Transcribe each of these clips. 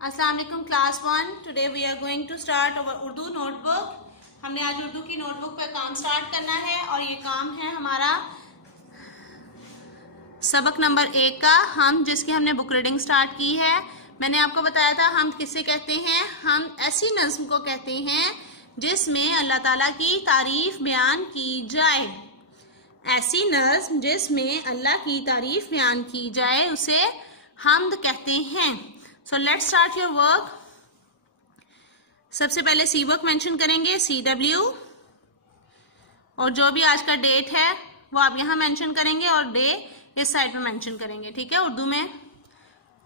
अस्सलाम वालेकुम class 1। Today we are going to start our Urdu notebook. हमने आज उर्दू की नोटबुक पर काम स्टार्ट करना है और ये काम है हमारा सबक नंबर 1 का, हम जिसकी हमने बुक रीडिंग स्टार्ट की है। मैंने आपको बताया था हम किसे कहते हैं, हम ऐसी नज़्म को कहते हैं जिसमें अल्लाह ताला की तारीफ बयान की जाए। ऐसी नज़्म जिसमें अल्लाह की तारीफ बयान की जाए उसे हम्द कहते हैं। So let's start your work. सबसे पहले सी वर्क मेंशन करेंगे, CW, और जो भी आज का डेट है वो आप यहाँ मेंशन करेंगे और डे इस साइड पे मेंशन करेंगे, ठीक है, उर्दू में।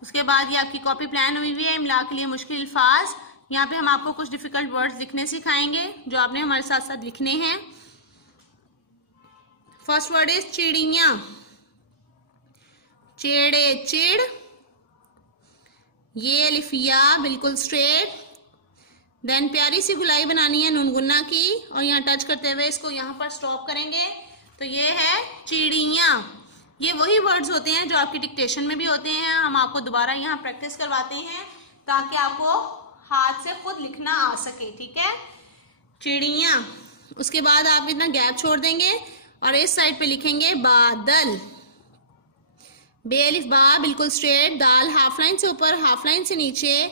उसके बाद ये आपकी कॉपी प्लान हुई हुई है इमला के लिए मुश्किल अल्फाज। यहाँ पे हम आपको कुछ डिफिकल्ट वर्ड्स लिखने सिखाएंगे जो आपने हमारे साथ साथ लिखने हैं। फर्स्ट वर्ड इज चिड़िया, चेड़े चिड़, ये अलिफिया बिल्कुल स्ट्रेट। देन प्यारी सी गुलाई बनानी है नुनगुन्ना की और यहाँ टच करते हुए इसको यहाँ पर स्टॉप करेंगे। तो ये है चिड़िया। ये वही वर्ड्स होते हैं जो आपकी डिक्टेशन में भी होते हैं। हम आपको दोबारा यहाँ प्रैक्टिस करवाते हैं ताकि आपको हाथ से खुद लिखना आ सके, ठीक है, चिड़िया। उसके बाद आप इतना गैप छोड़ देंगे और इस साइड पे लिखेंगे बादल। बे अलिफ बा बिल्कुल स्ट्रेट, दाल हाफ लाइन से ऊपर हाफ लाइन से नीचे,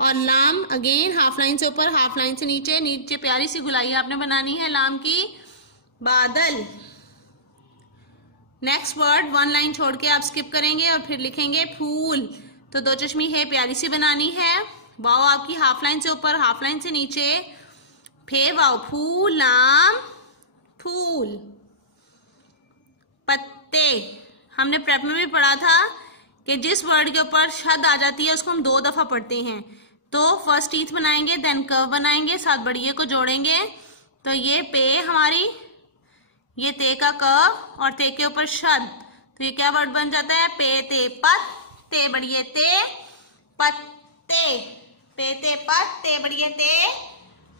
और लाम अगेन हाफ लाइन से ऊपर हाफ लाइन से नीचे। नीचे प्यारी सी गुलाई आपने बनानी है लाम की, बादल। नेक्स्ट वर्ड वन लाइन छोड़ के आप स्किप करेंगे और फिर लिखेंगे फूल। तो दो चश्मी है प्यारी सी बनानी है, वाओ आपकी हाफ लाइन से ऊपर हाफ लाइन से नीचे, फे वाओ फूल लाम फूल। पत्ते, हमने प्रेप में भी पढ़ा था कि जिस वर्ड के ऊपर शद आ जाती है उसको हम 2 दफा पढ़ते हैं। तो फर्स्ट टीथ बनाएंगे, देन कर्व बनाएंगे, साथ बढ़िए को जोड़ेंगे। तो ये पे हमारी, ये ते का कर्व और ते के ऊपर शद, तो ये क्या वर्ड बन जाता है, पे ते पत, ते बढ़िए ते पत्ते, पे ते पत, ते बढ़िए ते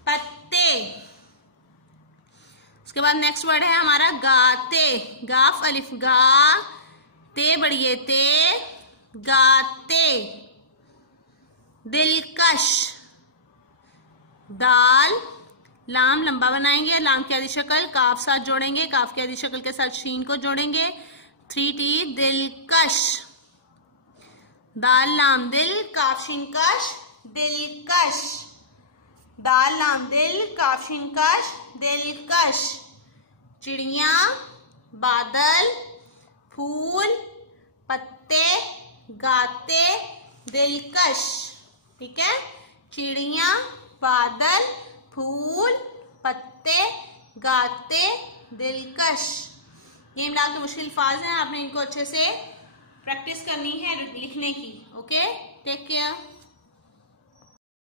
पत्ते। उसके बाद नेक्स्ट वर्ड है हमारा गाते, गाफ अलिफ गा, ते बढ़िए ते, गाते। दिलकश, दाल लाम लंबा बनाएंगे, लाम की आधी शक्ल काफ साथ जोड़ेंगे, काफ की आधी शक्ल के साथ शीन को जोड़ेंगे, 3 टी दिलकश। दाल लाम दिल काफ शीन कश, दिलकश। दाल लाम दिल काफ शीन कश, दिलकश। चिड़िया, बादल, फूल, पत्ते, गाते, दिलकश, ठीक है। चिड़िया, बादल, फूल, पत्ते, गाते, दिलकश। ये इमला के मुश्किल अल्फाज हैं, आपने इनको अच्छे से प्रैक्टिस करनी है लिखने की। Okay, take care.